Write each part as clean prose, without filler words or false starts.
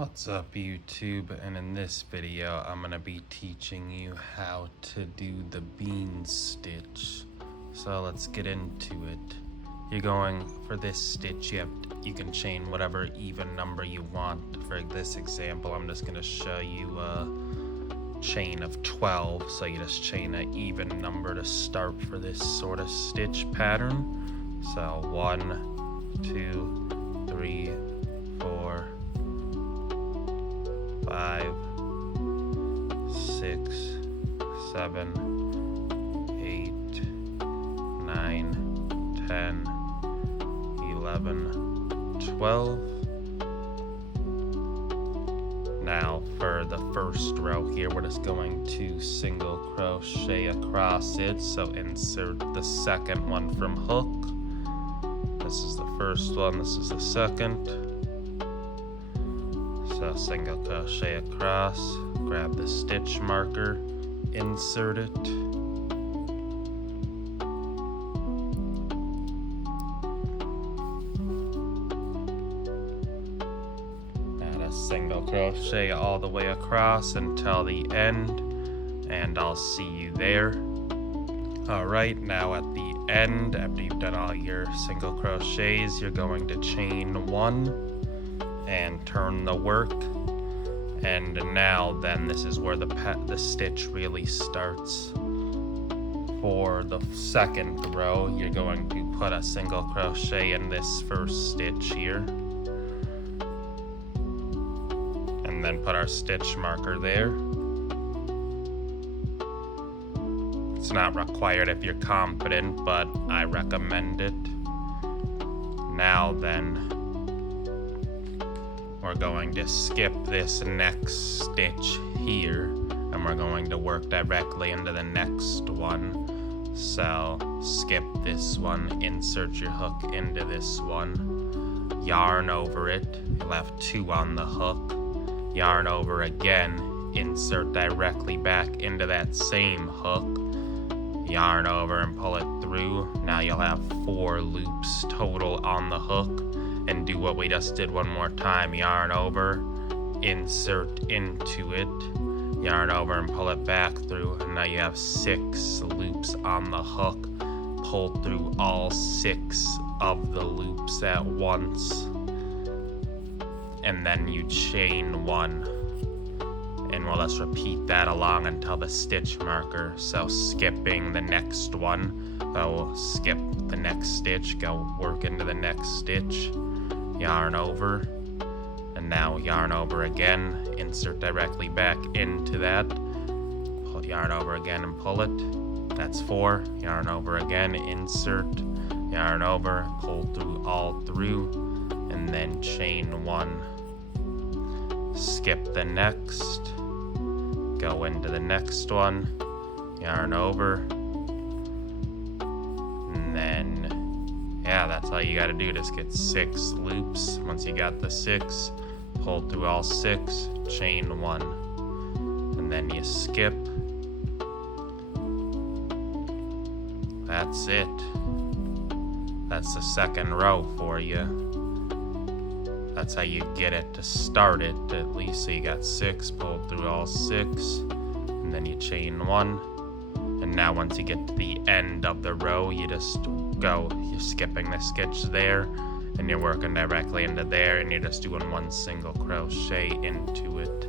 What's up YouTube, and in this video I'm going to be teaching you how to do the bean stitch. So let's get into it. You're going for this stitch, you can chain whatever even number you want. For this example I'm just going to show you a chain of 12, so you just chain an even number to start for this sort of stitch pattern. So 1, 2, 3, 4, 5, 6, 7, 8, 9, 10, 11, 12. Now for the first row here, we're just going to single crochet across it. So insert the second one from hook. This is the first one, this is the second. So single crochet across, grab the stitch marker, insert it. Add a single crochet all the way across until the end, and I'll see you there. Alright, now at the end, after you've done all your single crochets, you're going to chain 1 and turn the work, and now then this is where the stitch really starts. For the second row, you're going to put a single crochet in this first stitch here, and then put our stitch marker there. It's not required if you're confident, but I recommend it. Now then, we're going to skip this next stitch here, and we're going to work directly into the next one. So skip this one, insert your hook into this one, yarn over it. You'll have 2 on the hook, yarn over again, insert directly back into that same hook, yarn over and pull it through. Now you'll have 4 loops total on the hook. And do what we just did one more time. Yarn over, insert into it, yarn over and pull it back through, and now you have 6 loops on the hook. Pull through all 6 of the loops at once, and then you chain 1, and we'll just repeat that along until the stitch marker. So skipping the next one, go skip the next stitch, go work into the next stitch, yarn over, and now yarn over again, insert directly back into that, pull yarn over again and pull it. That's 4. Yarn over again, insert, yarn over, pull through all through, and then chain 1. Skip the next, go into the next one, yarn over, and then that's all you got to do. Just get 6 loops. Once you got the 6, pull through all 6, chain 1, and then you skip. That's it. That's the second row for you. That's how you get it to start it, at least. So you got 6, pull through all 6, and then you chain 1. And now once you get to the end of the row, you just you're skipping the stitch there, and you're working directly into there, and you're just doing 1 single crochet into it.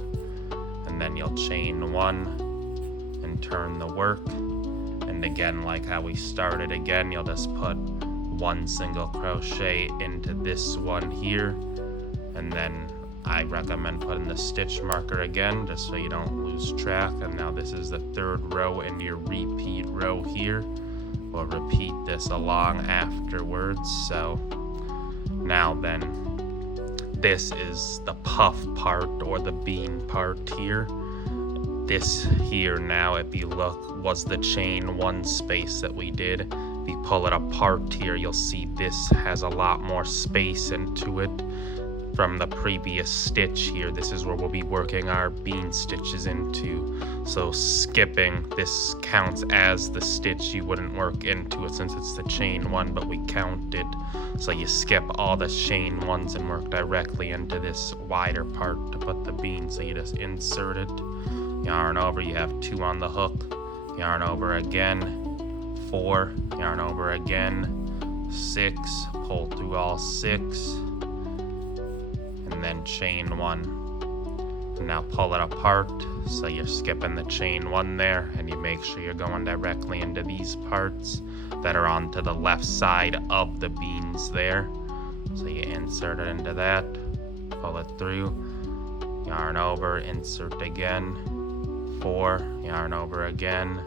And then you'll chain 1 and turn the work. And again, like how we started again, you'll just put 1 single crochet into this one here, and then I recommend putting the stitch marker again just so you don't lose track. And now this is the 3rd row into your repeat row here. We'll repeat this along afterwards. So now then, this is the puff part or the bean part here. This here now, if you look, was the chain 1 space that we did. If you pull it apart here, you'll see this has a lot more space into it. from the previous stitch here. This is where we'll be working our bean stitches into. So skipping this counts as the stitch. You wouldn't work into it since it's the chain one, but we counted. So you skip all the chain ones and work directly into this wider part to put the bean. So you just insert it, yarn over, you have 2 on the hook, yarn over again, 4, yarn over again, 6, pull through all 6, and then chain 1. And now pull it apart, so you're skipping the chain 1 there, and you make sure you're going directly into these parts that are on to the left side of the beans there. So you insert it into that, pull it through, yarn over, insert again, 4, yarn over again,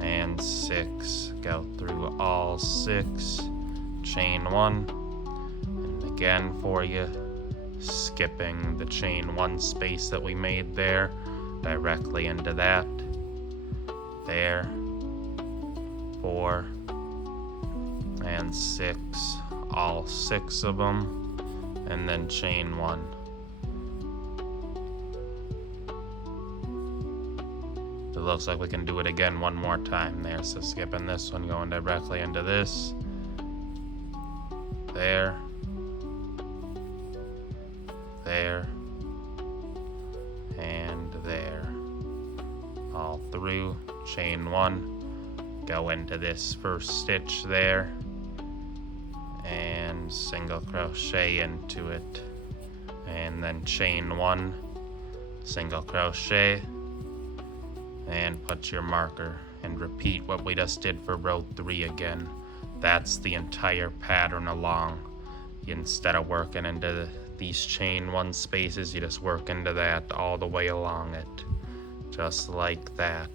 and 6, go through all 6, chain 1, and again for you, skipping the chain 1 space that we made there, directly into that, there, 4, and 6, all 6 of them, and then chain 1. It looks like we can do it again one more time there. So skipping this one, going directly into this, there, there, and there, all through, chain 1, go into this first stitch there, and single crochet into it, and then chain 1, single crochet, and put your marker, and repeat what we just did for row 3 again. That's the entire pattern along. Instead of working into these chain 1 spaces, you just work into that all the way along it, just like that.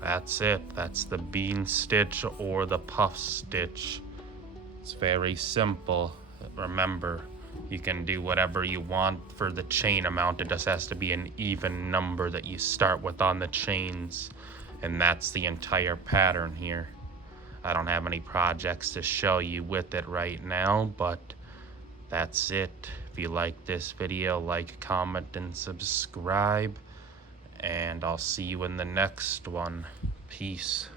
That's it. That's the bean stitch or the puff stitch. It's very simple. Remember, you can do whatever you want for the chain amount. It just has to be an even number that you start with on the chains. And that's the entire pattern here. I don't have any projects to show you with it right now, but that's it. If you like this video, like, comment, and subscribe. And I'll see you in the next one. Peace.